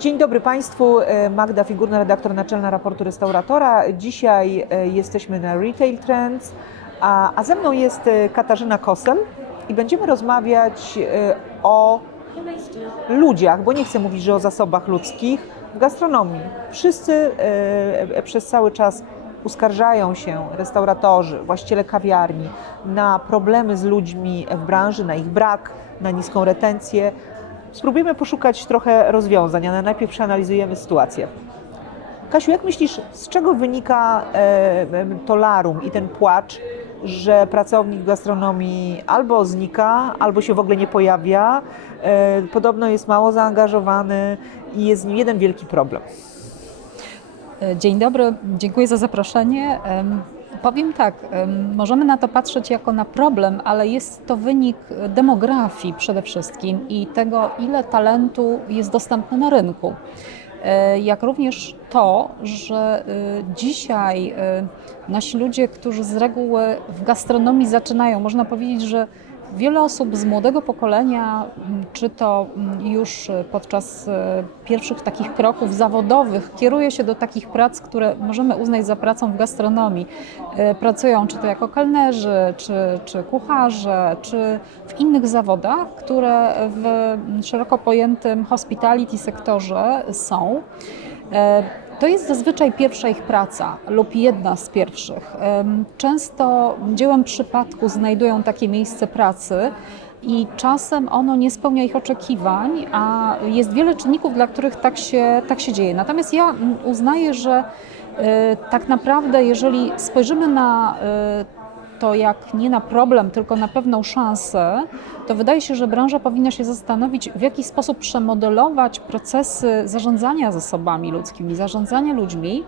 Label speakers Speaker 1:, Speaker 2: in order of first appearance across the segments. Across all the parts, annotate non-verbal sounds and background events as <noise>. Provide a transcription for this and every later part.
Speaker 1: Dzień dobry Państwu, E, Magda Figurna, redaktor naczelna raportu restauratora. Dzisiaj e, jesteśmy na Retail Trends, a, a ze mną jest e, Katarzyna Kosel i będziemy rozmawiać o ludziach, bo nie chcę mówić, że o zasobach ludzkich w gastronomii. Wszyscy przez cały czas uskarżają się restauratorzy, właściciele kawiarni na problemy z ludźmi w branży, na ich brak, na niską retencję. Spróbujemy poszukać trochę rozwiązań, ale najpierw przeanalizujemy sytuację. Kasiu, jak myślisz, z czego wynika e, e, to larum i ten płacz, że pracownik gastronomii albo znika, albo się w ogóle nie pojawia, e, podobno jest mało zaangażowany i jest z nim jeden wielki problem.
Speaker 2: Dzień dobry, dziękuję za zaproszenie. Em, Powiem tak, em, możemy na to patrzeć jako na problem, ale jest to wynik demografii przede wszystkim i tego, ile talentu jest dostępne na rynku. E, Jak również to, że y, dzisiaj y, nasi ludzie, którzy z reguły w gastronomii zaczynają, można powiedzieć, że Wiele osób z młodego pokolenia, m, czy to m, już y, podczas y, pierwszych takich kroków zawodowych, kieruje się do takich prac, które możemy uznać za pracą w gastronomii. Y, Pracują czy to jako kelnerzy, czy, czy kucharze, czy w innych zawodach, które w m, szeroko pojętym hospitality sektorze są. To jest zazwyczaj pierwsza ich praca lub jedna z pierwszych. Często dziełem przypadku znajdują takie miejsce pracy i czasem ono nie spełnia ich oczekiwań, a jest wiele czynników, dla których tak się, tak się dzieje. Natomiast ja mm, uznaję, że e, tak naprawdę, jeżeli spojrzymy na e, to jak nie na problem, tylko na pewną szansę, to wydaje się, że branża powinna się zastanowić, w jaki sposób przemodelować procesy zarządzania zasobami ludzkimi, zarządzania ludźmi,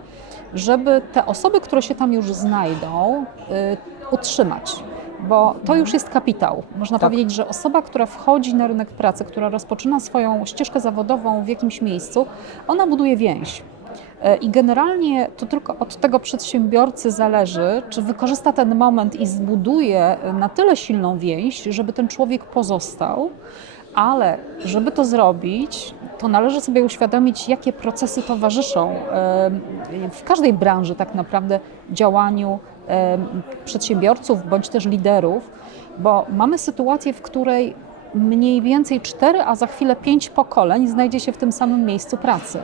Speaker 2: żeby te osoby, które się tam już znajdą, y, utrzymać. Bo to już jest kapitał. Można
Speaker 1: Tak.
Speaker 2: powiedzieć, że osoba, która wchodzi na rynek pracy, która rozpoczyna swoją ścieżkę zawodową w jakimś miejscu, ona buduje więź. E, I generalnie to tylko od tego przedsiębiorcy zależy, czy wykorzysta ten moment i zbuduje na tyle silną więź, żeby ten człowiek pozostał, ale żeby to zrobić, to należy sobie uświadomić, jakie procesy towarzyszą w każdej branży tak naprawdę działaniu przedsiębiorców bądź też liderów, bo mamy sytuację, w której mniej więcej cztery, a za chwilę pięć pokoleń znajdzie się w tym samym miejscu pracy.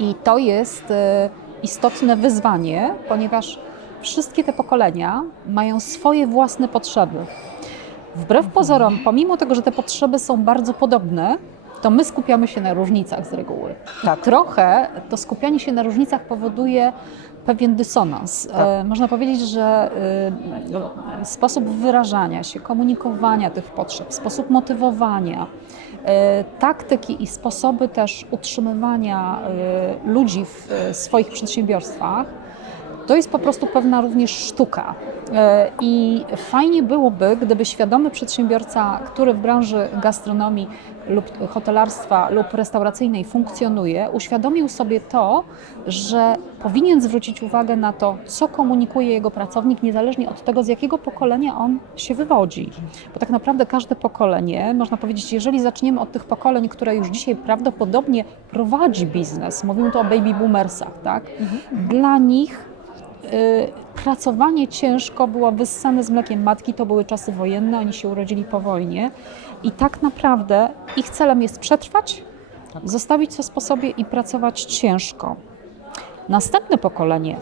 Speaker 2: I to jest e, istotne wyzwanie, ponieważ wszystkie te pokolenia mają swoje własne potrzeby. Wbrew pozorom, pomimo tego, że te potrzeby są bardzo podobne, to my skupiamy się na różnicach z reguły.
Speaker 1: Tak.
Speaker 2: Trochę to skupianie się na różnicach powoduje pewien dysonans. E, można powiedzieć, że e, sposób wyrażania się, komunikowania tych potrzeb, sposób motywowania, e, taktyki i sposoby też utrzymywania e, ludzi w e, swoich przedsiębiorstwach to jest po prostu pewna również sztuka. E, I fajnie byłoby, gdyby świadomy przedsiębiorca, który w branży gastronomii lub hotelarstwa lub restauracyjnej funkcjonuje, uświadomił sobie to, że powinien zwrócić uwagę na to, co komunikuje jego pracownik, niezależnie od tego, z jakiego pokolenia on się wywodzi. Bo tak naprawdę każde pokolenie, można powiedzieć, jeżeli zaczniemy od tych pokoleń, które już dzisiaj prawdopodobnie prowadzi biznes, mówimy tu o baby boomersach, tak? Dla nich pracowanie ciężko było wyssane z mlekiem matki, to były czasy wojenne, oni się urodzili po wojnie i tak naprawdę ich celem jest przetrwać, zostawić coś po sobie i pracować ciężko. Następne pokolenie,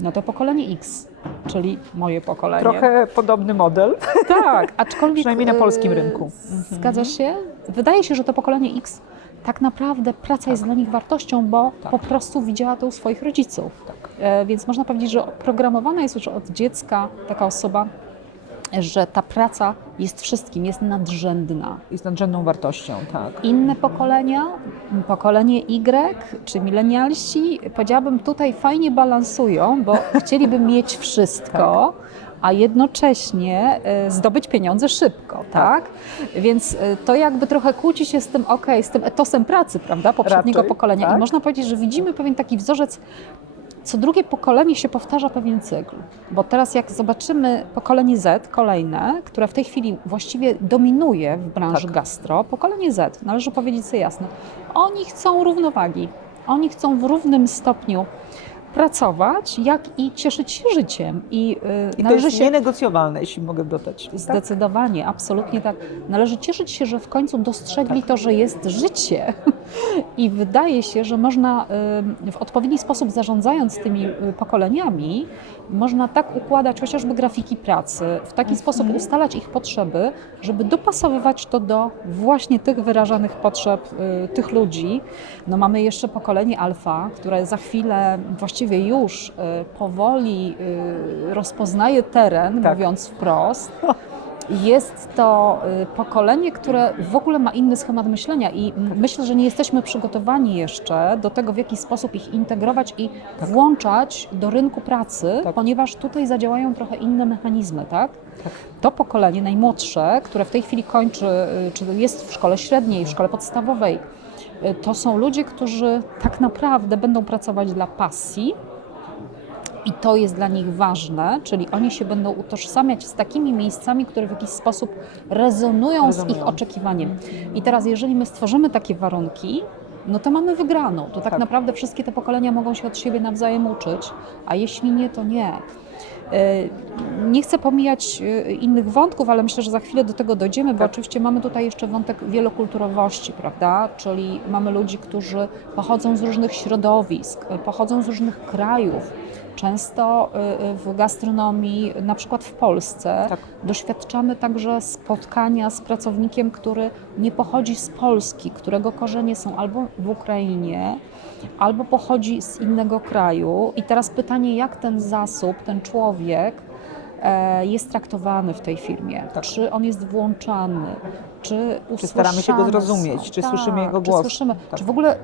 Speaker 2: no to pokolenie X, czyli moje pokolenie.
Speaker 1: Trochę podobny model.
Speaker 2: Tak, aczkolwiek. <laughs>
Speaker 1: Przynajmniej na polskim
Speaker 2: e,
Speaker 1: rynku.
Speaker 2: Zgadza się? Wydaje się, że to pokolenie X tak naprawdę praca jest dla nich wartością, bo
Speaker 1: Tak.
Speaker 2: po prostu widziała to u swoich rodziców. E, Więc można powiedzieć, że programowana jest już od dziecka taka osoba, że ta praca jest wszystkim, jest nadrzędna.
Speaker 1: Jest nadrzędną wartością, tak.
Speaker 2: Inne pokolenia, pokolenie Y czy milenialści, powiedziałabym, tutaj fajnie balansują, bo chcieliby mieć wszystko, a jednocześnie e, zdobyć pieniądze szybko, tak? Więc e, to jakby trochę kłóci się z tym, okej, z tym etosem pracy, prawda, poprzedniego
Speaker 1: Raczej,
Speaker 2: pokolenia.
Speaker 1: tak.
Speaker 2: I można powiedzieć, że widzimy pewien taki wzorzec co drugie pokolenie się powtarza pewien cykl. Bo teraz jak zobaczymy pokolenie Z, kolejne, które w tej chwili właściwie dominuje w branży
Speaker 1: Tak.
Speaker 2: gastro, pokolenie Z, należy powiedzieć sobie jasno, oni chcą równowagi. Oni chcą w równym stopniu pracować, jak i cieszyć się życiem. I, yy,
Speaker 1: I to
Speaker 2: należy
Speaker 1: jest
Speaker 2: się
Speaker 1: nienegocjowalne, jeśli mogę dodać. Tak?
Speaker 2: Zdecydowanie, absolutnie tak. Należy cieszyć się, że w końcu dostrzegli
Speaker 1: Tak.
Speaker 2: to, że jest życie. <laughs> I wydaje się, że można y, w odpowiedni sposób zarządzając tymi y, pokoleniami, można tak układać chociażby grafiki pracy, w taki
Speaker 1: Mhm.
Speaker 2: sposób ustalać ich potrzeby, żeby dopasowywać to do właśnie tych wyrażanych potrzeb y, tych ludzi. No mamy jeszcze pokolenie alfa, które za chwilę, właściwie już y, powoli y, rozpoznaje teren,
Speaker 1: Tak.
Speaker 2: mówiąc wprost. <laughs> Jest to y, pokolenie, które w ogóle ma inny schemat myślenia i myślę, że nie jesteśmy przygotowani jeszcze do tego, w jaki sposób ich integrować i włączać do rynku pracy,
Speaker 1: Tak.
Speaker 2: ponieważ tutaj zadziałają trochę inne mechanizmy, tak?
Speaker 1: Tak.
Speaker 2: To pokolenie najmłodsze, które w tej chwili kończy, y, czy jest w szkole średniej, w szkole podstawowej, y, to są ludzie, którzy tak naprawdę będą pracować dla pasji, i to jest dla nich ważne, czyli oni się będą utożsamiać z takimi miejscami, które w jakiś sposób rezonują, z
Speaker 1: Rezonują.
Speaker 2: ich oczekiwaniem. I teraz, jeżeli my stworzymy takie warunki, no to mamy wygraną. To tak,
Speaker 1: Tak.
Speaker 2: naprawdę wszystkie te pokolenia mogą się od siebie nawzajem uczyć, a jeśli nie, to nie. E, Nie chcę pomijać e, innych wątków, ale myślę, że za chwilę do tego dojdziemy, bo
Speaker 1: Tak.
Speaker 2: oczywiście mamy tutaj jeszcze wątek wielokulturowości, prawda? Czyli mamy ludzi, którzy pochodzą z różnych środowisk, pochodzą z różnych krajów. Często e, w gastronomii, na przykład w Polsce,
Speaker 1: Tak.
Speaker 2: doświadczamy także spotkania z pracownikiem, który nie pochodzi z Polski, którego korzenie są albo w Ukrainie, albo pochodzi z innego kraju. I teraz pytanie, jak ten zasób, ten człowiek e, jest traktowany w tej firmie?
Speaker 1: Tak.
Speaker 2: Czy on jest włączany? Czy,
Speaker 1: Czy staramy się go zrozumieć? Czy
Speaker 2: tak,
Speaker 1: słyszymy jego
Speaker 2: czy
Speaker 1: głos?
Speaker 2: Słyszymy,
Speaker 1: Tak.
Speaker 2: Czy w ogóle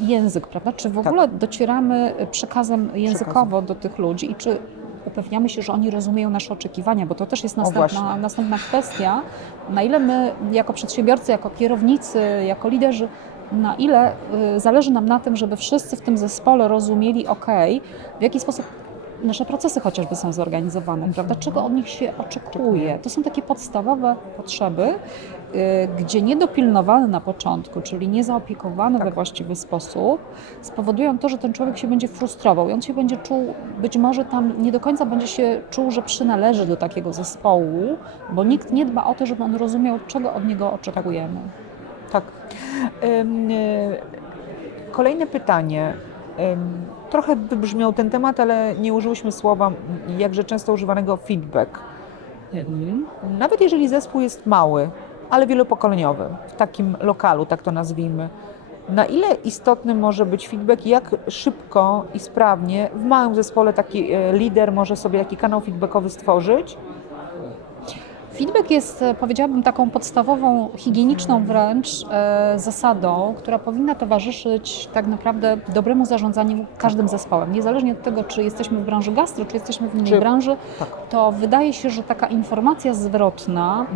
Speaker 2: język, prawda? Czy w ogóle docieramy przekazem językowo do tych ludzi i czy upewniamy się, że oni rozumieją nasze oczekiwania, bo to też jest następna, następna kwestia, na ile my jako przedsiębiorcy, jako kierownicy, jako liderzy, na ile y, zależy nam na tym, żeby wszyscy w tym zespole rozumieli, ok, w jaki sposób nasze procesy chociażby są zorganizowane, prawda? Czego od nich się oczekuje? To są takie podstawowe potrzeby, y, gdzie niedopilnowane na początku, czyli niezaopiekowane we właściwy sposób, spowodują to, że ten człowiek się będzie frustrował i on się będzie czuł, być może tam nie do końca będzie się czuł, że przynależy do takiego zespołu, bo nikt nie dba o to, żeby on rozumiał, czego od niego oczekujemy.
Speaker 1: Tak. Ym, y, Kolejne pytanie. Trochę wybrzmiał ten temat, ale nie użyłyśmy słowa jakże często używanego feedback.
Speaker 2: Mhm.
Speaker 1: Nawet jeżeli zespół jest mały, ale wielopokoleniowy, w takim lokalu, tak to nazwijmy, na ile istotny może być feedback i jak szybko i sprawnie w małym zespole taki e, lider może sobie taki kanał feedbackowy stworzyć?
Speaker 2: Feedback jest, e, powiedziałabym, taką podstawową, higieniczną wręcz e, zasadą, która powinna towarzyszyć tak naprawdę dobremu zarządzaniu każdym zespołem. Niezależnie od tego, czy jesteśmy w branży gastro, czy jesteśmy w innej
Speaker 1: Czy-
Speaker 2: branży,
Speaker 1: Tak.
Speaker 2: to wydaje się, że taka informacja zwrotna,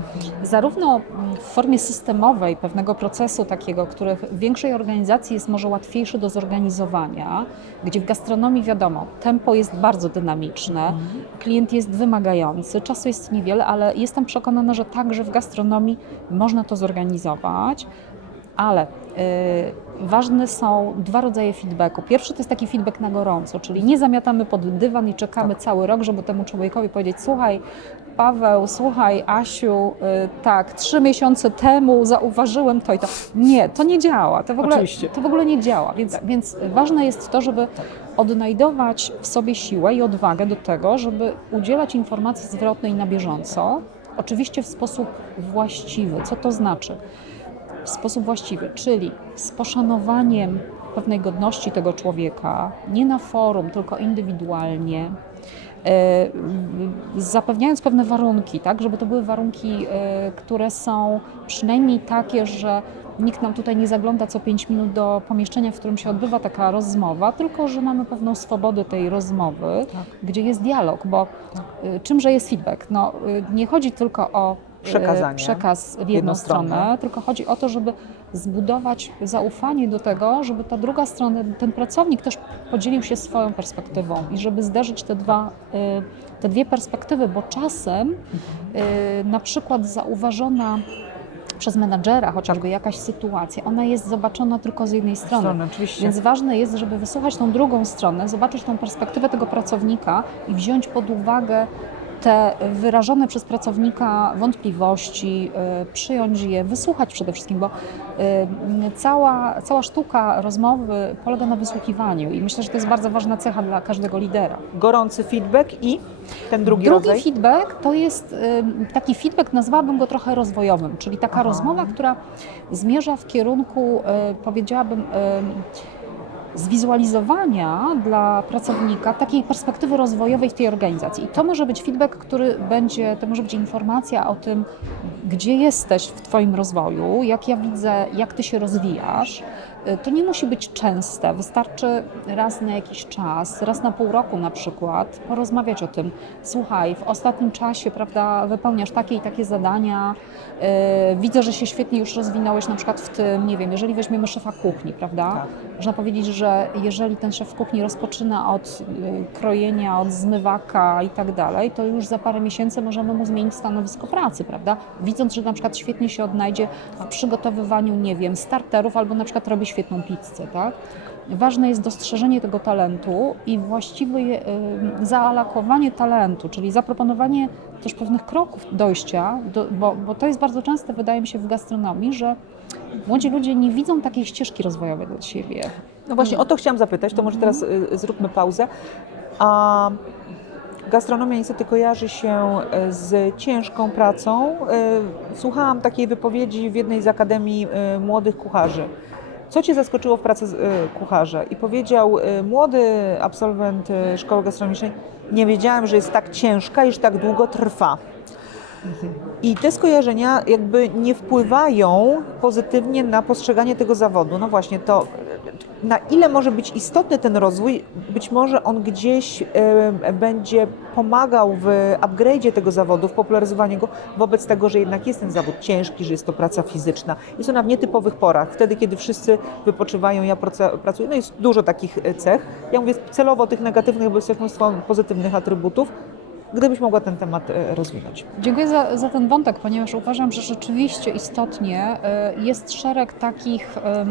Speaker 2: zarówno mm, w formie systemowej pewnego procesu takiego, który w większej organizacji jest może łatwiejszy do zorganizowania, gdzie w gastronomii wiadomo, tempo jest bardzo dynamiczne, klient jest wymagający, czasu jest niewiele, ale jestem przekonana, że także w gastronomii można to zorganizować. Ale y, ważne są dwa rodzaje feedbacku. Pierwszy to jest taki feedback na gorąco, czyli nie zamiatamy pod dywan i czekamy cały rok, żeby temu człowiekowi powiedzieć: Słuchaj, Paweł, słuchaj, Asiu, y, tak, trzy miesiące temu zauważyłem to i to. Nie, to nie działa. To w ogóle,
Speaker 1: Oczywiście.
Speaker 2: to w ogóle nie działa. Więc, więc ważne jest to, żeby odnajdować w sobie siłę i odwagę do tego, żeby udzielać informacji zwrotnej na bieżąco, oczywiście w sposób właściwy. Co to znaczy? W sposób właściwy, czyli z poszanowaniem pewnej godności tego człowieka, nie na forum, tylko indywidualnie, e, zapewniając pewne warunki, tak, żeby to były warunki, e, które są przynajmniej takie, że nikt nam tutaj nie zagląda co 5 minut do pomieszczenia, w którym się odbywa taka rozmowa, tylko że mamy pewną swobodę tej rozmowy,
Speaker 1: Tak.
Speaker 2: gdzie jest dialog, bo y, czymże jest feedback? No, y, nie chodzi tylko o
Speaker 1: Przekazanie.
Speaker 2: przekaz w jedną, stronę, tylko chodzi o to, żeby zbudować zaufanie do tego, żeby ta druga strona, ten pracownik też podzielił się swoją perspektywą i żeby zderzyć te, dwa, y, te dwie perspektywy, bo czasem y, na przykład zauważona przez menadżera chociażby jakaś sytuacja, ona jest zobaczona tylko z jednej strony.
Speaker 1: Strony, oczywiście.
Speaker 2: Więc ważne jest, żeby wysłuchać tą drugą stronę, zobaczyć tą perspektywę tego pracownika i wziąć pod uwagę te wyrażone przez pracownika wątpliwości, y, przyjąć je, wysłuchać przede wszystkim, bo y, cała, cała sztuka rozmowy polega na wysłuchiwaniu i myślę, że to jest bardzo ważna cecha dla każdego lidera.
Speaker 1: Gorący feedback i ten drugi,
Speaker 2: Drugi
Speaker 1: rodzaj.
Speaker 2: feedback to jest y, taki feedback, nazwałabym go trochę rozwojowym, czyli taka
Speaker 1: Aha.
Speaker 2: rozmowa, która zmierza w kierunku, powiedziałabym, zwizualizowania dla pracownika takiej perspektywy rozwojowej w tej organizacji. I to może być feedback, który będzie, to może być informacja o tym, gdzie jesteś w Twoim rozwoju, jak ja widzę, jak Ty się rozwijasz. To nie musi być częste, wystarczy raz na jakiś czas, raz na pół roku na przykład, porozmawiać o tym. Słuchaj, w ostatnim czasie, prawda, wypełniasz takie i takie zadania, y, widzę, że się świetnie już rozwinąłeś na przykład w tym, nie wiem, jeżeli weźmiemy szefa kuchni, prawda?
Speaker 1: Tak.
Speaker 2: Można powiedzieć, że jeżeli ten szef kuchni rozpoczyna od y, krojenia, od zmywaka i tak dalej, to już za parę miesięcy możemy mu zmienić stanowisko pracy, prawda? Widząc, że na przykład świetnie się odnajdzie w przygotowywaniu, nie wiem, starterów albo na przykład robi świetną pizzę, tak? Ważne jest dostrzeżenie tego talentu i właściwe zaalakowanie talentu, czyli zaproponowanie też pewnych kroków dojścia, do, bo, bo to jest bardzo częste, wydaje mi się, w gastronomii, że młodzi ludzie nie widzą takiej ścieżki rozwojowej dla siebie.
Speaker 1: No właśnie o to chciałam zapytać, to może teraz y, zróbmy pauzę. A gastronomia niestety kojarzy się y, z ciężką pracą. Y, Słuchałam takiej wypowiedzi w jednej z akademii młodych kucharzy. Co Cię zaskoczyło w pracy y, kucharza? I powiedział y, młody absolwent y, szkoły gastronomicznej, nie wiedziałem, że jest tak ciężka i że tak długo trwa. I te skojarzenia jakby nie wpływają pozytywnie na postrzeganie tego zawodu. No właśnie, to na ile może być istotny ten rozwój, być może on gdzieś e, będzie pomagał w upgrade'zie tego zawodu, w popularyzowaniu go, wobec tego, że jednak jest ten zawód ciężki, że jest to praca fizyczna. Jest ona w nietypowych porach, wtedy, kiedy wszyscy wypoczywają, ja pracuję. No jest dużo takich e, cech. Ja mówię celowo o tych negatywnych, bo jest mnóstwo pozytywnych atrybutów. Gdybyś mogła ten temat e, rozwinąć.
Speaker 2: Dziękuję za, za ten wątek, ponieważ uważam, że rzeczywiście istotnie y, jest szereg takich e,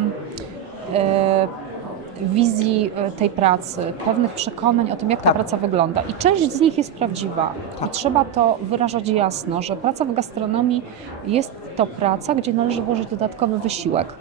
Speaker 2: wizji e, tej pracy, pewnych przekonań o tym, jak ta
Speaker 1: Tak.
Speaker 2: praca wygląda. I część z nich jest prawdziwa.
Speaker 1: Tak.
Speaker 2: I trzeba to wyrażać jasno, że praca w gastronomii jest to praca, gdzie należy włożyć dodatkowy wysiłek.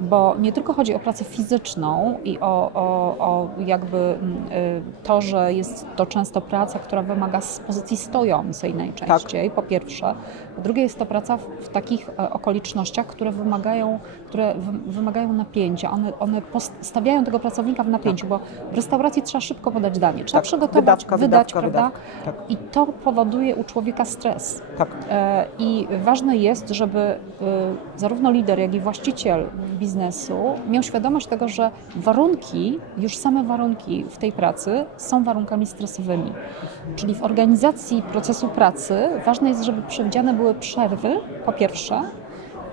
Speaker 2: Bo nie tylko chodzi o pracę fizyczną i o, o, o jakby mm, y, to, że jest to często praca, która wymaga z pozycji stojącej najczęściej, po pierwsze. Po drugie jest to praca w, takich e, okolicznościach, które wymagają, które wy, wymagają napięcia. One, one stawiają tego pracownika w napięciu, bo w restauracji trzeba szybko podać danie. Trzeba
Speaker 1: Tak,
Speaker 2: przygotować,
Speaker 1: wydawka,
Speaker 2: wydać,
Speaker 1: wydawka,
Speaker 2: prawda?
Speaker 1: wydawka. Tak.
Speaker 2: I to powoduje u człowieka stres.
Speaker 1: Tak.
Speaker 2: E, I ważne jest, żeby y, zarówno lider, jak i właściciel biznesu miał świadomość tego, że warunki, już same warunki w tej pracy są warunkami stresowymi. Czyli w organizacji procesu pracy ważne jest, żeby przewidziane były przerwy, po pierwsze.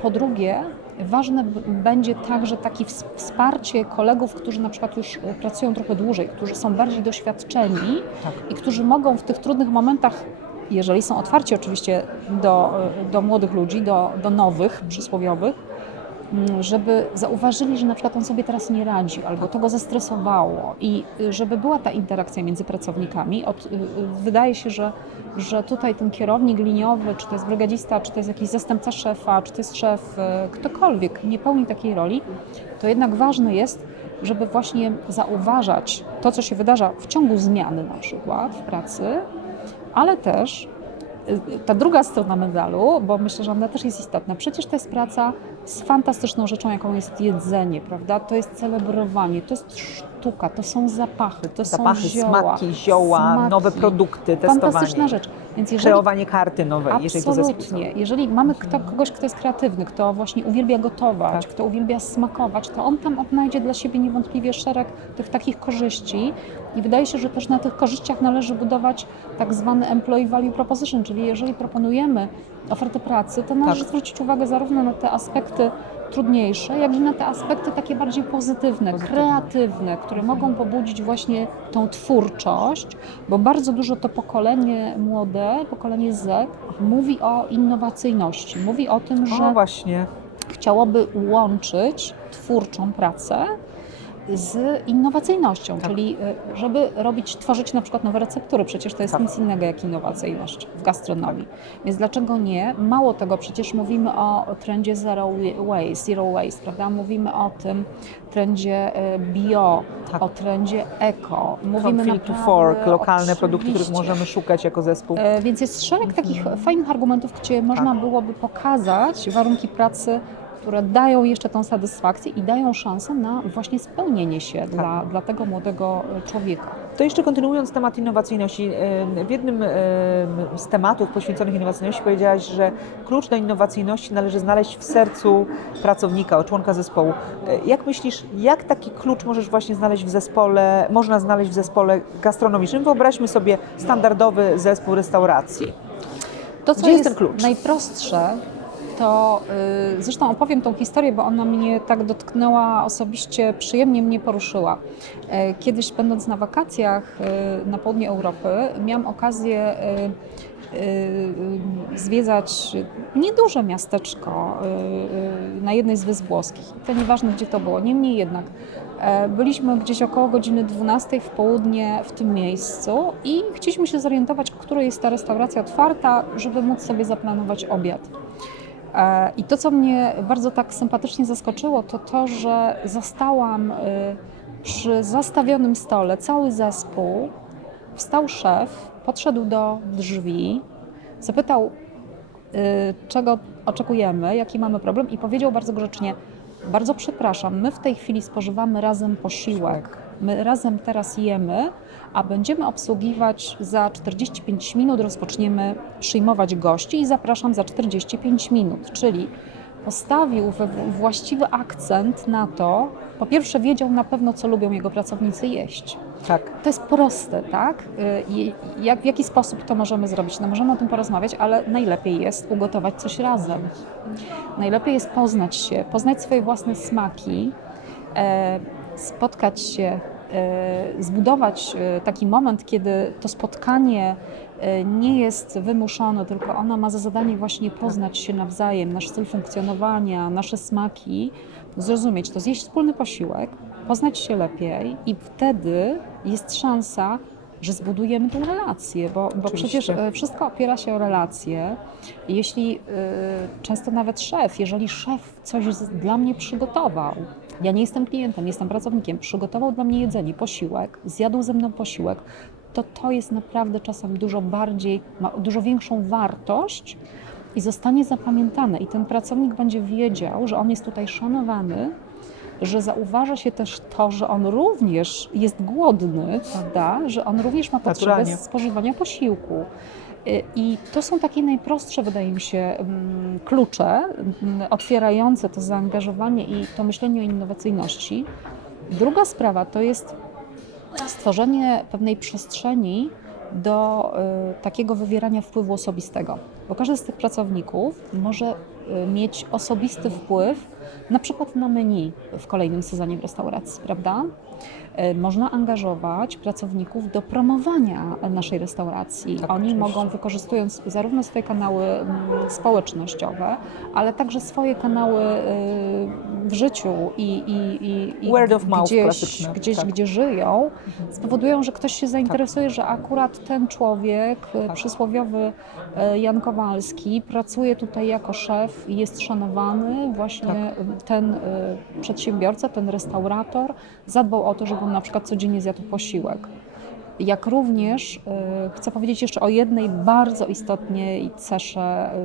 Speaker 2: Po drugie, ważne będzie także takie ws- wsparcie kolegów, którzy na przykład już y, pracują trochę dłużej, którzy są bardziej doświadczeni
Speaker 1: Tak.
Speaker 2: i którzy mogą w tych trudnych momentach, jeżeli są otwarci oczywiście do, do młodych ludzi, do, do nowych przysłowiowych, mm, żeby zauważyli, że na przykład on sobie teraz nie radził, albo to go zestresowało i y, żeby była ta interakcja między pracownikami. Od, y, y, wydaje się, że, że tutaj ten kierownik liniowy, czy to jest brygadzista, czy to jest jakiś zastępca szefa, czy to jest szef, ktokolwiek nie pełni takiej roli, to jednak ważne jest, żeby właśnie zauważać to, co się wydarza w ciągu zmiany na przykład w pracy, ale też y, ta druga strona medalu, bo myślę, że ona też jest istotna. Przecież to jest praca z fantastyczną rzeczą, jaką jest jedzenie, prawda? To jest celebrowanie, to jest sztuka, to są zapachy, to
Speaker 1: Zapachy,
Speaker 2: są zioła,
Speaker 1: smaki, zioła,
Speaker 2: smaki.
Speaker 1: nowe produkty,
Speaker 2: Fantastyczna
Speaker 1: testowanie.
Speaker 2: rzecz. Więc jeżeli
Speaker 1: Kreowanie karty nowej, jeżeli to.
Speaker 2: Absolutnie. Jeżeli mamy kto, kogoś, kto jest kreatywny, kto właśnie uwielbia gotować,
Speaker 1: Tak.
Speaker 2: kto uwielbia smakować, to on tam odnajdzie dla siebie niewątpliwie szereg tych takich korzyści i wydaje się, że też na tych korzyściach należy budować tak zwany employee value proposition, czyli jeżeli proponujemy ofertę pracy, to należy
Speaker 1: Tak.
Speaker 2: zwrócić uwagę zarówno na te aspekty trudniejsze, jak i na te aspekty takie bardziej pozytywne, kreatywne, które mogą pobudzić właśnie tą twórczość, bo bardzo dużo to pokolenie młode, pokolenie Z mówi o innowacyjności, mówi o tym,
Speaker 1: O
Speaker 2: że
Speaker 1: właśnie.
Speaker 2: chciałoby łączyć twórczą pracę z innowacyjnością,
Speaker 1: Tak.
Speaker 2: czyli y, żeby robić, tworzyć na przykład nowe receptury, przecież to jest
Speaker 1: Tak.
Speaker 2: nic innego jak innowacyjność w gastronomii. Więc dlaczego nie? Mało tego, przecież mówimy o trendzie zero waste, zero waste, prawda? Mówimy o tym trendzie y, bio,
Speaker 1: Tak.
Speaker 2: o trendzie eko.
Speaker 1: From
Speaker 2: Mówimy
Speaker 1: field to fork, lokalne produkty, których możemy szukać jako zespół.
Speaker 2: E, Więc jest szereg takich fajnych argumentów, gdzie można byłoby pokazać warunki pracy, które dają jeszcze tą satysfakcję i dają szansę na właśnie spełnienie się dla, dla tego młodego e, człowieka.
Speaker 1: To jeszcze kontynuując temat innowacyjności, e, w jednym e, z tematów poświęconych innowacyjności powiedziałaś, że klucz do innowacyjności należy znaleźć w sercu pracownika, członka zespołu. Jak myślisz, jak taki klucz możesz właśnie znaleźć w zespole, można znaleźć w zespole gastronomicznym? Wyobraźmy sobie standardowy zespół restauracji.
Speaker 2: To, co
Speaker 1: Gdzie jest
Speaker 2: jest,
Speaker 1: ten klucz?
Speaker 2: najprostsze, to y, zresztą opowiem tą historię, bo ona mnie tak dotknęła osobiście, przyjemnie mnie poruszyła. E, Kiedyś będąc na wakacjach y, na południu Europy, miałam okazję y, zwiedzać nieduże miasteczko na jednej z wysp włoskich. To nieważne, gdzie to było. Niemniej jednak e, byliśmy gdzieś około godziny 12 w południe w tym miejscu i chcieliśmy się zorientować, o której jest ta restauracja otwarta, żeby móc sobie zaplanować obiad. E, I to, co mnie bardzo tak sympatycznie zaskoczyło, to to, że zastałam y, przy zastawionym stole cały zespół. Wstał szef, podszedł do drzwi, zapytał, y, czego oczekujemy, jaki mamy problem, i powiedział bardzo grzecznie: Bardzo przepraszam, my w tej chwili spożywamy razem posiłek. My razem teraz jemy, a będziemy obsługiwać za 45 minut, rozpoczniemy przyjmować gości i zapraszam za 45 minut. Czyli postawił właściwy akcent na to, po pierwsze wiedział na pewno, co lubią jego pracownicy jeść.
Speaker 1: Tak.
Speaker 2: To jest proste, tak? Y, I jak, w jaki sposób to możemy zrobić? No możemy o tym porozmawiać, ale najlepiej jest ugotować coś razem. Najlepiej jest poznać się, poznać swoje własne smaki, e, spotkać się, zbudować e, taki moment, kiedy to spotkanie e, nie jest wymuszone, tylko ono ma za zadanie właśnie poznać się nawzajem, nasz styl funkcjonowania, nasze smaki, zrozumieć to, zjeść wspólny posiłek, poznać się lepiej i wtedy jest szansa, że zbudujemy tą relację, bo, bo przecież e, wszystko opiera się o relacje. Jeśli często nawet szef, jeżeli szef coś dla mnie przygotował, ja nie jestem klientem, jestem pracownikiem, przygotował dla mnie jedzenie, posiłek, zjadł ze mną posiłek, to to jest naprawdę czasem dużo bardziej, ma dużo większą wartość i zostanie zapamiętane. I ten pracownik będzie wiedział, że on jest tutaj szanowany, że zauważa się też to, że on również jest głodny, prawda? że on również ma potrzebę spożywania posiłku. Y, I to są takie najprostsze, wydaje mi się, mm, klucze mm, otwierające to zaangażowanie i to myślenie o innowacyjności. Druga sprawa to jest stworzenie pewnej przestrzeni do y, takiego wywierania wpływu osobistego, bo każdy z tych pracowników może y, mieć osobisty wpływ na przykład na menu w kolejnym sezonie w restauracji, prawda? Y, Można angażować pracowników do promowania naszej restauracji.
Speaker 1: Tak,
Speaker 2: Oni
Speaker 1: oczywiście.
Speaker 2: mogą, wykorzystując zarówno swoje kanały mm, społecznościowe, ale także swoje kanały y, w życiu i, i, i,
Speaker 1: Word of mouth
Speaker 2: gdzieś,
Speaker 1: klasyczne,
Speaker 2: gdzieś
Speaker 1: tak.
Speaker 2: gdzie żyją, spowodują, że ktoś się zainteresuje, że akurat ten człowiek, e,
Speaker 1: Tak.
Speaker 2: przysłowiowy e, Jan Kowalski, pracuje tutaj jako szef i jest szanowany. Właśnie
Speaker 1: Tak.
Speaker 2: ten e, przedsiębiorca, ten restaurator zadbał o to, żeby on na przykład codziennie zjadł posiłek. Jak również e, chcę powiedzieć jeszcze o jednej bardzo istotnej cesze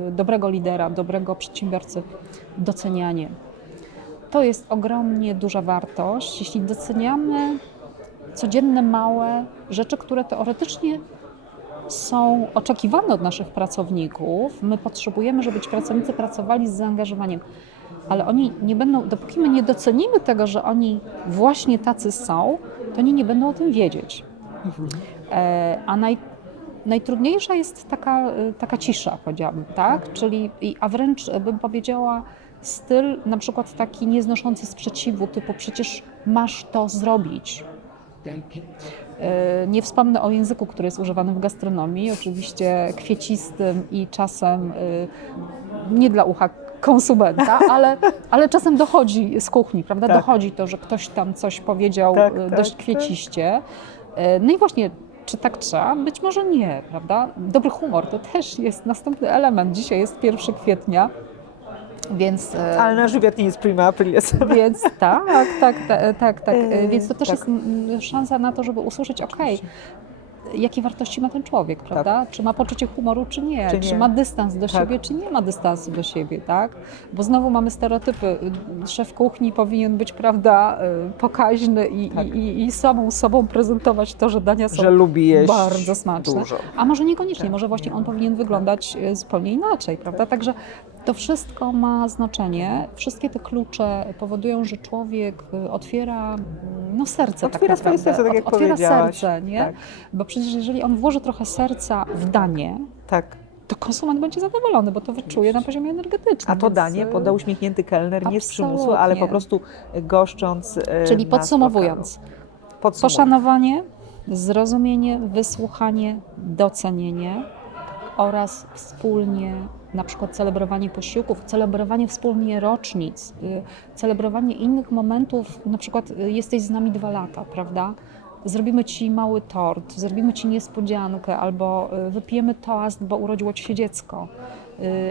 Speaker 2: e, dobrego lidera, dobrego przedsiębiorcy docenianie. To jest ogromnie duża wartość. Jeśli doceniamy codzienne, małe rzeczy, które teoretycznie są oczekiwane od naszych pracowników. My potrzebujemy, żeby ci pracownicy pracowali z zaangażowaniem, ale oni nie będą, dopóki my nie docenimy tego, że oni właśnie tacy są, to oni nie będą o tym wiedzieć. E, a naj, najtrudniejsza jest taka, e, taka cisza, powiedziałabym, tak? Czyli, a wręcz bym powiedziała, styl na przykład taki nieznoszący sprzeciwu, typu przecież masz to zrobić. E, Nie wspomnę o języku, który jest używany w gastronomii, oczywiście kwiecistym i czasem nie dla ucha konsumenta, <laughs> ale, ale czasem dochodzi z kuchni, prawda?
Speaker 1: Tak.
Speaker 2: Dochodzi to, że ktoś tam coś powiedział
Speaker 1: Tak,
Speaker 2: e,
Speaker 1: tak,
Speaker 2: dość
Speaker 1: tak.
Speaker 2: kweciście. E, No i właśnie, czy tak trzeba? Być może nie, prawda? Dobry humor to też jest następny element. Dzisiaj jest 1 kwietnia, więc... e,
Speaker 1: Ale nasz wywiad nie jest prima aprilis. <laughs>
Speaker 2: więc tak, tak, tak, tak, tak. Więc to też
Speaker 1: tak.
Speaker 2: jest szansa na to, żeby usłyszeć, okej, jakie wartości ma ten człowiek, prawda? Czy ma poczucie humoru, czy nie?
Speaker 1: Czy
Speaker 2: Czy,
Speaker 1: nie?
Speaker 2: ma dystans do
Speaker 1: Tak.
Speaker 2: siebie, czy nie ma dystansu do siebie, tak? Bo znowu mamy stereotypy. Szef kuchni powinien być, prawda, y, pokaźny i,
Speaker 1: Tak.
Speaker 2: i, i, samą sobą prezentować to, że dania są
Speaker 1: Że lubi jeść
Speaker 2: bardzo smaczne.
Speaker 1: dużo.
Speaker 2: A może niekoniecznie,
Speaker 1: Tak.
Speaker 2: może właśnie on powinien wyglądać e, zupełnie inaczej, prawda? Także to wszystko ma znaczenie. Wszystkie te klucze powodują, że człowiek e, otwiera mm, no, serce.
Speaker 1: Otwiera
Speaker 2: tak
Speaker 1: swoje serce, tak jak
Speaker 2: Ot- Otwiera serce, nie?
Speaker 1: Tak.
Speaker 2: Bo przecież jeżeli on włoży trochę serca w danie,
Speaker 1: tak.
Speaker 2: to konsument będzie zadowolony, bo to wyczuje na poziomie energetycznym.
Speaker 1: A to
Speaker 2: więc,
Speaker 1: danie
Speaker 2: e,
Speaker 1: poda uśmiechnięty kelner, nie z przymusu,
Speaker 2: absolutnie.
Speaker 1: ale po prostu goszcząc. e,
Speaker 2: Czyli. Podsumowując. Poszanowanie, zrozumienie, wysłuchanie, docenienie oraz wspólnie na przykład celebrowanie posiłków, celebrowanie wspólnie rocznic, y, celebrowanie innych momentów, na przykład y, jesteś z nami dwa lata, prawda? Zrobimy ci mały tort, zrobimy ci niespodziankę, albo y, wypijemy toast, bo urodziło ci się dziecko,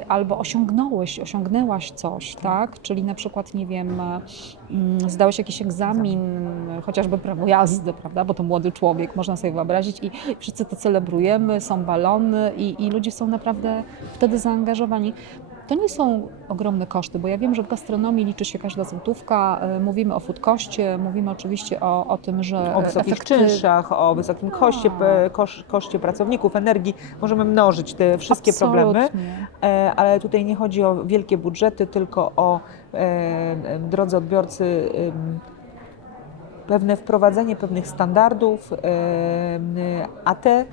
Speaker 2: albo osiągnąłeś, osiągnęłaś coś, tak? Czyli na przykład, nie wiem, e, mm, zdałeś jakiś egzamin, chociażby prawo jazdy, prawda? Bo to młody człowiek, można sobie wyobrazić i wszyscy to celebrujemy, są balony i, i ludzie są naprawdę wtedy zaangażowani. To nie są ogromne koszty, bo ja wiem, że w gastronomii liczy się każda złotówka. e, Mówimy o food koście, mówimy oczywiście o, o tym, że
Speaker 1: O wysokich
Speaker 2: efekty-
Speaker 1: czynszach, o wysokim koszcie, kosz, koszcie pracowników, energii. Możemy mnożyć te wszystkie problemy,
Speaker 2: Absolutnie.
Speaker 1: e, ale tutaj nie chodzi o wielkie budżety, tylko o, e, e, drodzy odbiorcy, pewne wprowadzenie pewnych standardów, a te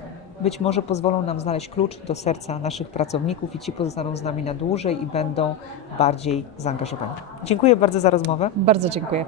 Speaker 1: być może pozwolą nam znaleźć klucz do serca naszych pracowników i ci pozostaną z nami na dłużej i będą bardziej zaangażowani. Dziękuję bardzo za rozmowę.
Speaker 2: Bardzo dziękuję.